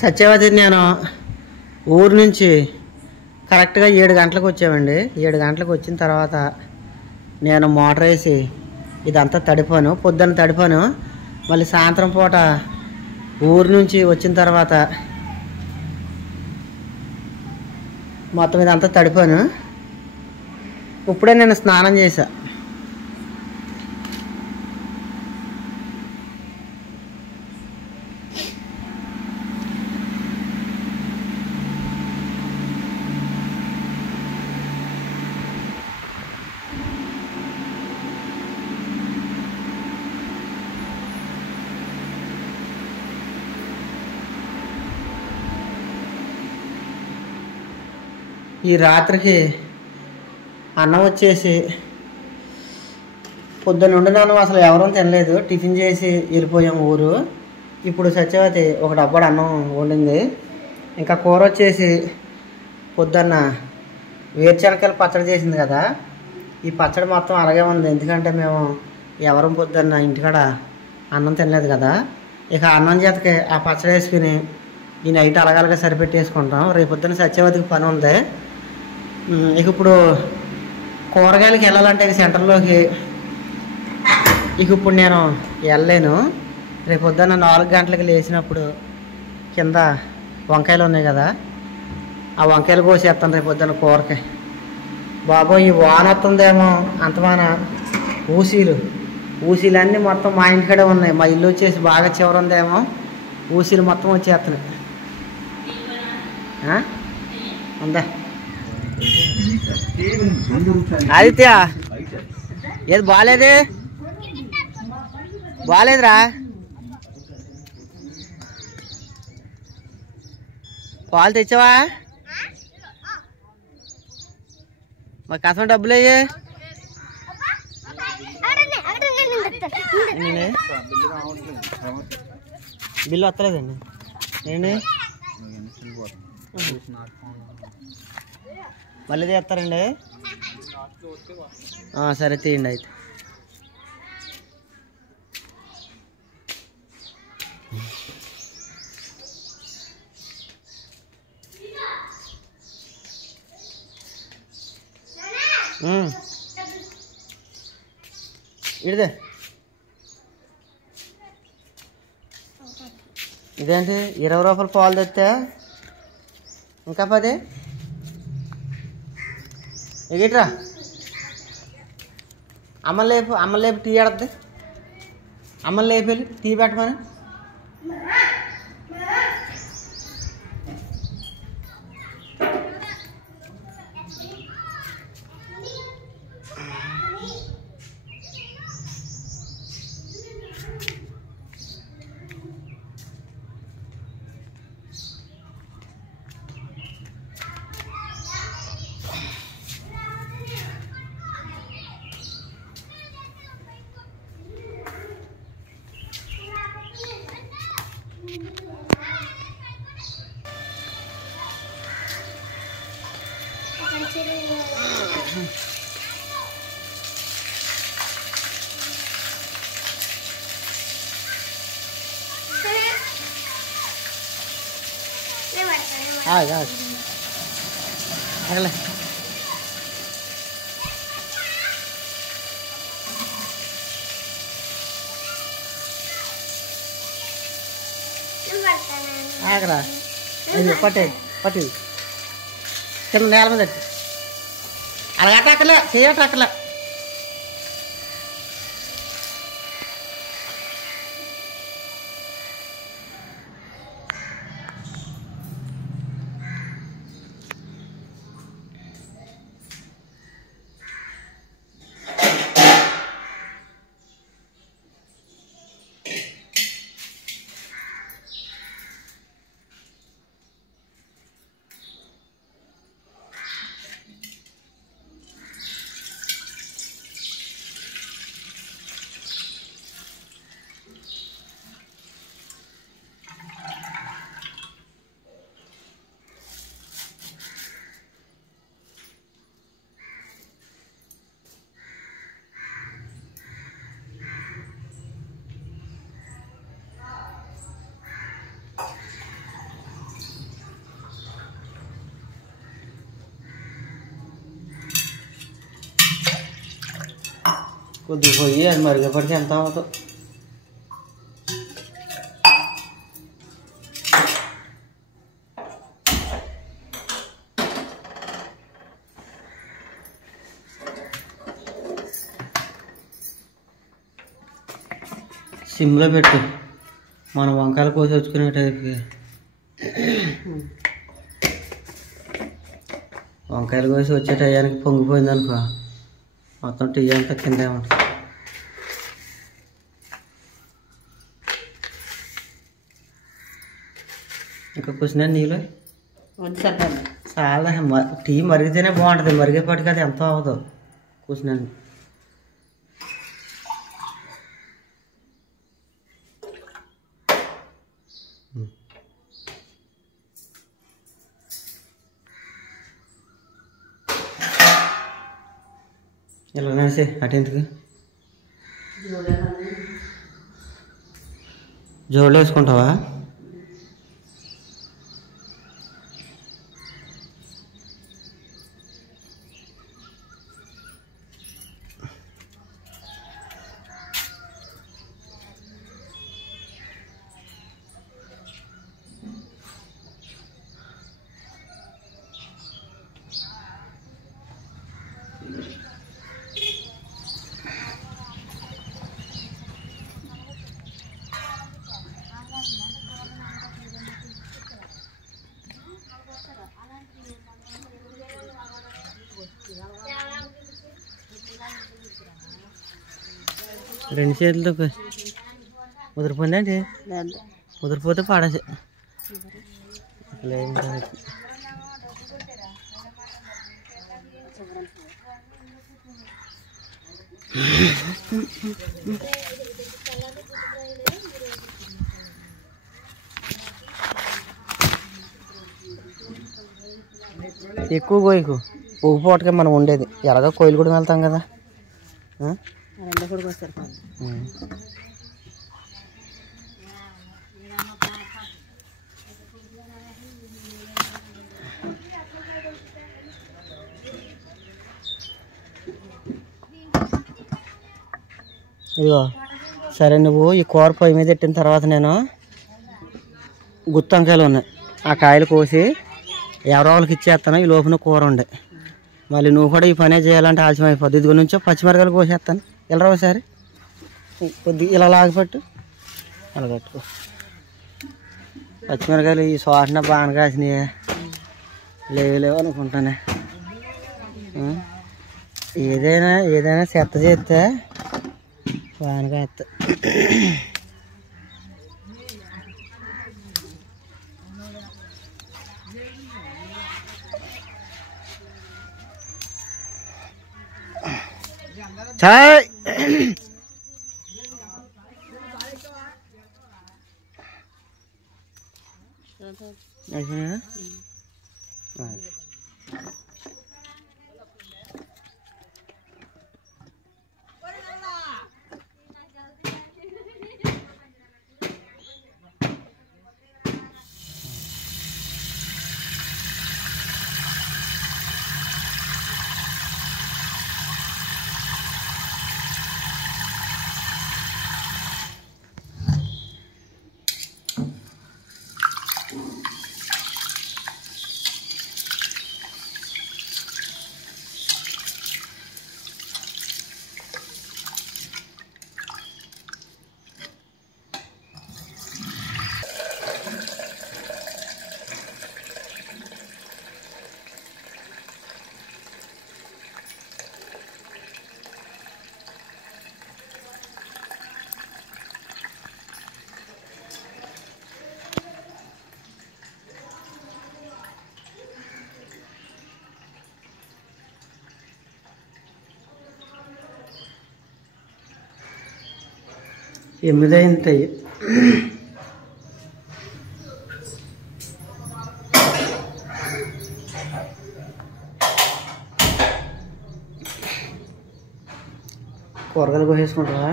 సత్యవతి నేను ఊరు నుంచి కరెక్ట్గా 7 గంటలకు వచ్చామండి. 7 గంటలకు వచ్చిన తర్వాత నేను మోటార్ వేసి ఇదంతా తడిపాను, పొద్దున్న తడిపాను. మళ్ళీ సాయంత్రం పూట ఊరు నుంచి వచ్చిన తర్వాత మొత్తం ఇదంతా తడిపాను. ఇప్పుడే నేను స్నానం చేశా. ఈ రాత్రికి అన్నం వచ్చేసి పొద్దున్న వండినాను, అసలు ఎవరూ తినలేదు. టిఫిన్ చేసి వెళ్ళిపోయాం ఊరు. ఇప్పుడు సత్యవతి ఒక డబ్బాడు అన్నం వండింది. ఇంకా కూర వచ్చేసి పొద్దున్న వేరుశనగకాయలు పచ్చడి చేసింది కదా, ఈ పచ్చడి మొత్తం అలాగే ఉంది. ఎందుకంటే మేము ఎవరం పొద్దున్న ఇంటికాడ అన్నం తినలేదు కదా. ఇక అన్నం చేతకి ఆ పచ్చడి వేసుకుని ఈ నైట్ అలగాలుగా సరిపెట్టేసుకుంటాం. రేపు పొద్దున్న సత్యవతికి పని ఉంది. ఇక ఇప్పుడు కూరగాయలకి వెళ్ళాలంటే సెంటర్లోకి ఇక ఇప్పుడు నేను వెళ్ళలేను. రేపు పొద్దున్న 4 గంటలకు లేచినప్పుడు కింద వంకాయలు ఉన్నాయి కదా, ఆ వంకాయలు కోసేస్తాను రేపు పొద్దున్న కూరకి. బాబోయ్, ఈ వాన వస్తుందేమో అంతమాన ఊసీలన్నీ మొత్తం మా ఇంటికాడే ఉన్నాయి. మా ఇల్లు వచ్చేసి బాగా చివరుందేమో, ఊసీలు మొత్తం వచ్చేస్తున్నాయి. ఉందా ఆదిత్య? ఏది బాగాలేదురా. పాలు తెచ్చావా? మరి కసం డబ్బులు అయ్యే బిల్లు వస్తలేదండి. ఏంటి మళ్ళీ తీస్తారండి? సరే తీయండి అయితే. ఇదే ఇదేంటి 20 రూపాయలు పాలు తెస్తే ఇంకా 10 ఎగిట్రా. అమ్మ లేపు టీ ఆడద్ది. అమ్మని లేపి టీ పెట్టమని. అగలే ఆగరా. పట్టి చిన్న నేల మీద అలాగట్టక్కలే చేయటక్కలే. కొద్దిగా పోయి అది మరిగేపటికి ఎంత అవుతుంది. సిమ్లో పెట్టు, మన వంకాయలు కోసి వచ్చుకునే టైప్కి. వంకాయలు కోసి వచ్చే టయానికి పొంగిపోయింది అనుకో, మొత్తం టీ అంతా కిందే ఉంటుంది. ఇంకా కూర్చున్నా నీళ్ళు చాలా టీ మరిగితేనే బాగుంటుంది, మరిగేపాటికి అది ఎంతో అవ్వదు. కూర్చున్నాను ఇలా నడిచే అటెందుకు జోళ్ళు వేసుకుంటావా? రెండు చేతులతో ముదిరిపోయిందండి, ముదిరిపోతే పాడేసి ఎక్కువ కోయకు, ఊగిపోవటకే మనం ఉండేది. ఎలాగో కోయిలు కూడా వెళ్తాం కదా. ఇదిగో సరే, నువ్వు ఈ కూర పొయ్యి మీద పెట్టిన తర్వాత నేను గుత్తి వంకాయలు ఉన్నాయి, ఆ కాయలు కోసి ఎవరో వాళ్ళకి ఇచ్చేస్తాను. ఈ లోపల కూర ఉండే, మళ్ళీ నువ్వు కూడా ఈ పనే చేయాలంటే ఆలస్యం అయిపోద్ది. ఇదిగో నుంచో పచ్చిమిరకాయలు కోసేస్తాను. ఇలా ఒకసారి కొద్దిగా ఇలా లాగిపట్టు, అలా కట్టుకో. పచ్చిమిరకాయలు ఈ సోటన బాగా కాసినాయి, లేవు అనుకుంటానే. ఏదైనా చెత్త చేస్తే బాగా కాస్తా. చాయ్ అయిపోయినా ఎనిమిదైంటాయి. కూరగాయలు కోసేసుకుంటావా?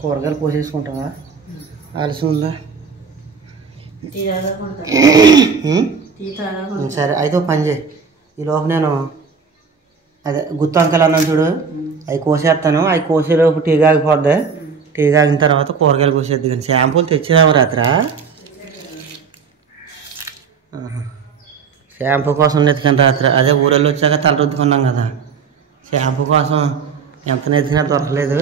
కూరగాయలు కోసేసుకుంటావా? ఆలస్యం ఉందా? సరే అయితే పని చేయి. ఈ లోపు నేను అదే గుత్తి వంకాయలు అన్నాను చూడు, అవి కోసేస్తాను. అవి కోసేలోపు టీ కాగిపోద్ది. టీ కాగిన తర్వాత కూరగాయలు కోసేద్ది. కానీ షాంపూలు తెచ్చినాము రాత్ర. షాంపూ కోసం నెత్తుకుని రాత్రి అదే ఊరెళ్ళి వచ్చాక తల రుద్దుకున్నాం కదా. షాంపూ కోసం ఎంత నెత్తికినా దొరకలేదు.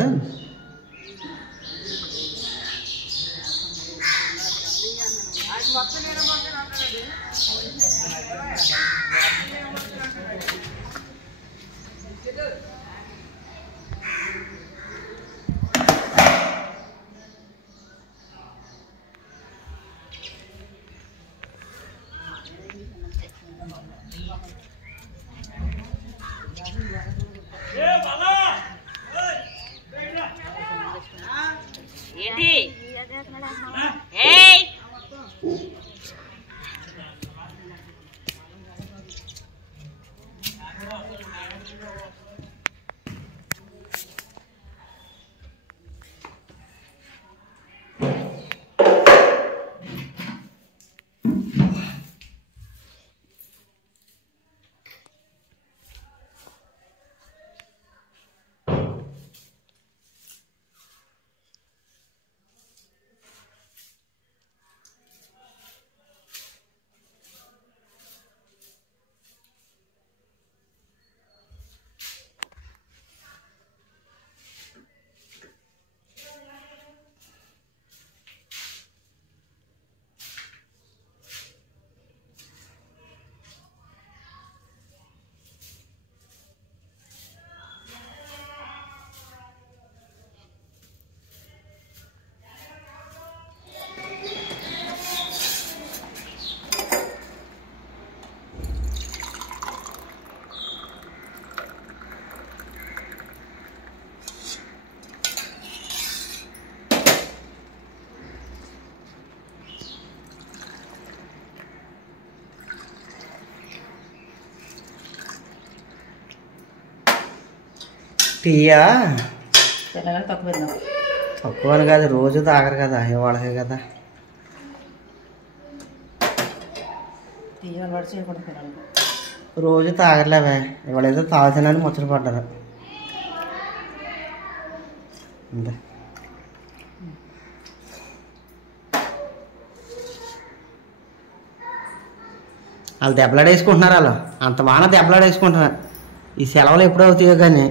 ఏంటి ఏయ్ టీయా పిల్లలకు తక్కువ తక్కువ అని కాదు, రోజు తాగరు కదా, ఇవాళకే కదా. టీ అలవాటు చేయకూడదు పిల్లలకు. రోజు తాగర్లేవే, ఇవాళ ఏదో తాగుతానని ముచ్చట పడ్డారు అంతే. వాళ్ళు దెబ్బలాడేసుకుంటున్నారు. వాళ్ళు అంత మాన దెబ్బలాడేసుకుంటున్నారు. ఈ సెలవులు ఎప్పుడు అవుతాయో కానీ.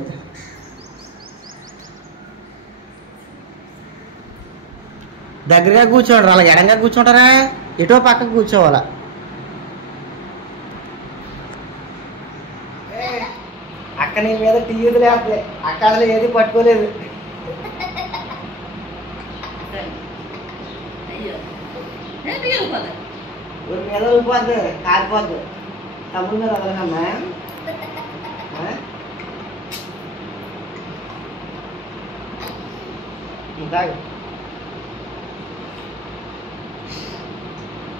దగ్గరగా కూర్చోండి, అలా ఎడంగా కూర్చుంటారా, ఎటో పక్కకు కూర్చోవాలా. అక్క నీ మీద టీ వదిలేస్తే అక్క అసలు ఏది పట్టుకోలేదు. ఊరి మీద వెళ్ళిపోద్ది, కాలిపోద్ది. తమ్ముడి మీద వదలకమ్మా. ఇంకా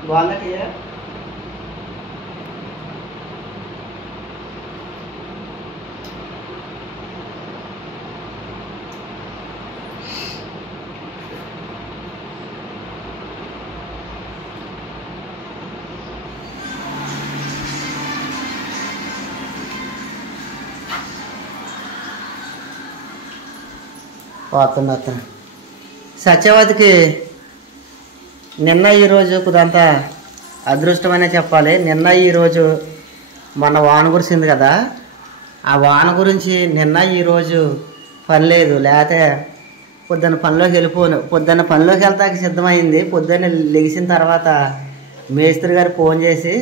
బాగుందా టీ? పోతున్నా సత్యవతికి నిన్న ఈరోజు కుదంతా అదృష్టమనే చెప్పాలి. నిన్న ఈరోజు మొన్న వాన కురిసింది కదా, ఆ వాన గురించి నిన్న ఈరోజు పని లేదు. లేకపోతే పొద్దున్న పనిలోకి పొద్దున్న పనిలోకి వెళ్తాకి సిద్ధమైంది. పొద్దున్న లెగిసిన తర్వాత మేస్త్రి గారు ఫోన్ చేసి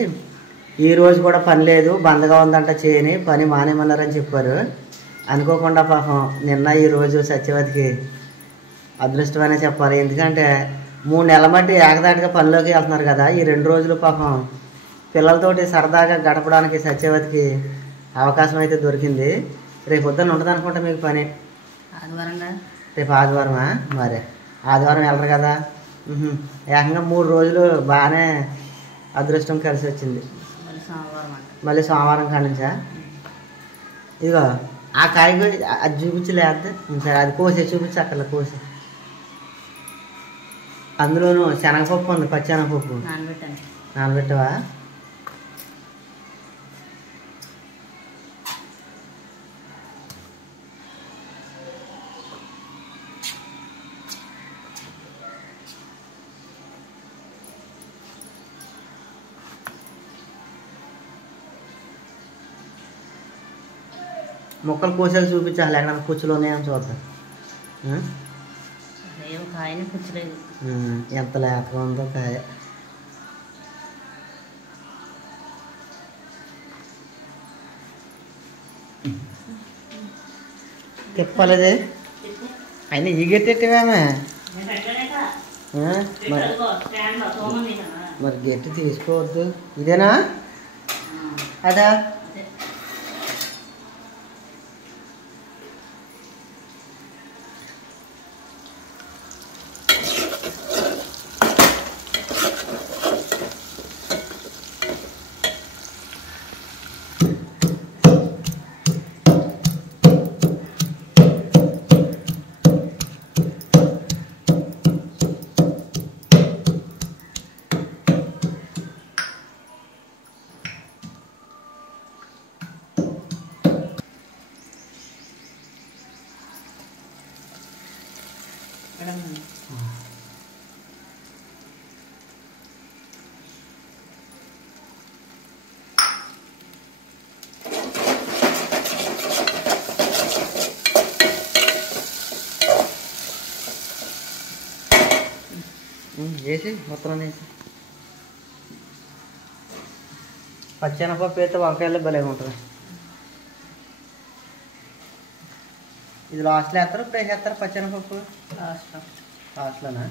ఈరోజు కూడా పని లేదు, బందగా ఉందంట, చేయని పని మానేమన్నారని చెప్పారు. అనుకోకుండా పాపం నిన్న ఈరోజు సత్యవతికి అదృష్టమనే చెప్పాలి. ఎందుకంటే 3 నెలల బట్టి ఏకదాటిగా పనిలోకి వెళ్తున్నారు కదా. ఈ 2 రోజులు పాపం పిల్లలతోటి సరదాగా గడపడానికి సత్యవతికి అవకాశం అయితే దొరికింది. రేపు పొద్దున్న ఉంటుంది అనుకుంటా మీకు పని. ఆదివారం రేపు ఆదివారమా? మరి ఆదివారం వెళ్ళరు కదా. ఏకంగా 3 రోజులు బాగానే అదృష్టం కలిసి వచ్చింది. మళ్ళీ సోమవారం కానించా. ఇదిగో ఆ కాయ అది చూపించలేదు సరే, అది కోసే చూపించి అక్కడ కోసే. అందులోనూ శనగపప్పు ఉంది, పచ్చి శనగపప్పు నానబెట్టవా? మొక్కలు కోసేది చూపించాలి ఎక్కడ పుచ్చులు ఉన్నాయని చూద్దాం. ఏం కాయని పుచ్చలేదు. ఎంత లేతగా ఉందో కాయ. తిప్పలేదే అయినా ఈ గట్టెట్టేవేమే మరి గట్టి తీసుకోవద్దు. ఇదేనా అదా? వేసి మొత్తం వేసి పచ్చెనపప్పు అయితే వంకాయలు భలే ఉంటుంది. ఇది లాస్ట్లో వేస్తారు, ఇప్పుడు వేసేస్తారు పచ్చెనపప్పు లాస్ట్లోనా?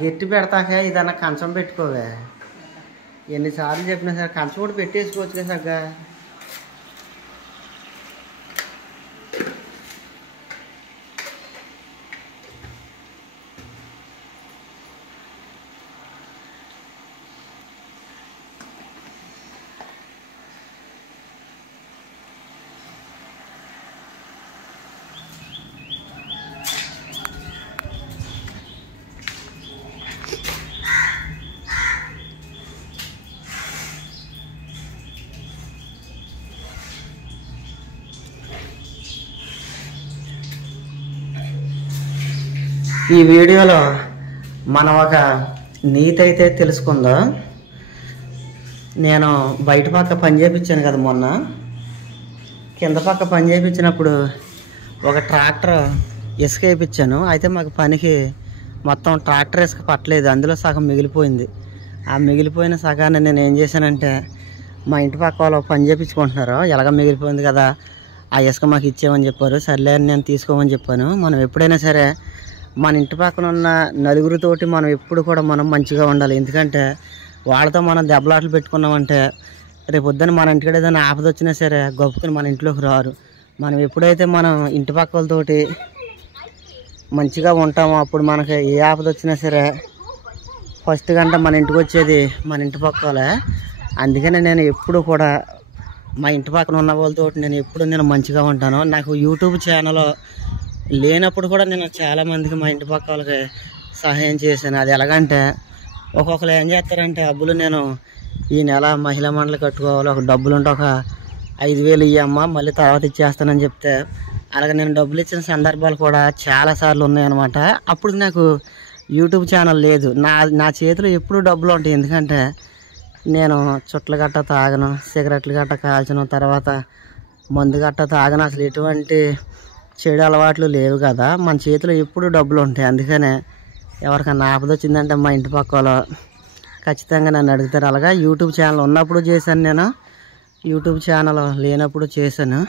గట్టి పెడతాక ఇదన్నా కంచం పెట్టుకోవే. ఎన్నిసార్లు చెప్పినా సరే కంచం కూడా పెట్టేసుకోవచ్చు కదా సగ్గా. ఈ వీడియోలో మనం ఒక నీతి అయితే తెలుసుకుందాం. నేను బయట పక్క పని చేయించాను కదా మొన్న. కింద పక్క పని చేయించినప్పుడు ఒక ట్రాక్టర్ ఇసుక వేయించాను. అయితే మాకు పనికి మొత్తం ట్రాక్టర్ ఇసుక పట్టలేదు, అందులో సగం మిగిలిపోయింది. ఆ మిగిలిపోయిన సగాన్ని నేను ఏం చేశానంటే, మా ఇంటి పక్క వాళ్ళు పని చేయించుకుంటున్నారు, ఎలాగ మిగిలిపోయింది కదా ఆ ఇసుక మాకు ఇచ్చేయమని చెప్పారు. సర్లే అని నేను తీసుకోమని చెప్పాను. మనం ఎప్పుడైనా సరే మన ఇంటి పక్కన ఉన్న నలుగురితోటి మనం ఎప్పుడు కూడా మనం మంచిగా ఉండాలి. ఎందుకంటే వాళ్ళతో మనం దెబ్బలాటలు పెట్టుకున్నామంటే రేపు పొద్దున్న మన ఇంటికి ఏదైనా ఆపద వచ్చినా సరే గొప్పకుని మన ఇంట్లోకి రారు. మనం ఎప్పుడైతే మనం ఇంటి పక్క వాళ్ళతోటి మంచిగా ఉంటామో అప్పుడు మనకి ఏ ఆపద వచ్చినా సరే ఫస్ట్ గంట మన ఇంటికి వచ్చేది మన ఇంటి పక్క వాళ్ళే. అందుకనే నేను ఎప్పుడు కూడా మా ఇంటి పక్కన ఉన్న వాళ్ళతో నేను మంచిగా ఉంటాను. నాకు యూట్యూబ్ ఛానల్ లేనప్పుడు కూడా నేను చాలామందికి మా ఇంటి పక్క వాళ్ళకి సహాయం చేశాను. అది ఎలాగంటే ఒక్కొక్కరు ఏం చేస్తారంటే, డబ్బులు నేను ఈ నెల మహిళా మండలి కట్టుకోవాలి, ఒక డబ్బులు ఉంటే ఒక 5,000 ఇవ్వమ్మా మళ్ళీ తర్వాత ఇచ్చేస్తానని చెప్తే, అలాగే నేను డబ్బులు ఇచ్చిన సందర్భాలు కూడా చాలాసార్లు ఉన్నాయన్నమాట. అప్పుడు నాకు యూట్యూబ్ ఛానల్ లేదు. నా చేతిలో ఎప్పుడు డబ్బులు ఉంటాయి. ఎందుకంటే నేను చుట్టలు గట్ట తాగను, సిగరెట్లు గట్ట కాల్చను, తర్వాత మందు గట్ట తాగను, అసలు ఎటువంటి చెడు అలవాట్లు లేవు కదా. మన చేతిలో ఎప్పుడు డబ్బులు ఉంటాయి. అందుకనే ఎవరికన్నా ఆపద వచ్చిందంటే మా ఇంటి పక్క వాళ్ళు ఖచ్చితంగా నన్ను అడుగుతారు. అలాగా యూట్యూబ్ ఛానల్ ఉన్నప్పుడు చేశాను, నేను యూట్యూబ్ ఛానల్ లేనప్పుడు చేశాను.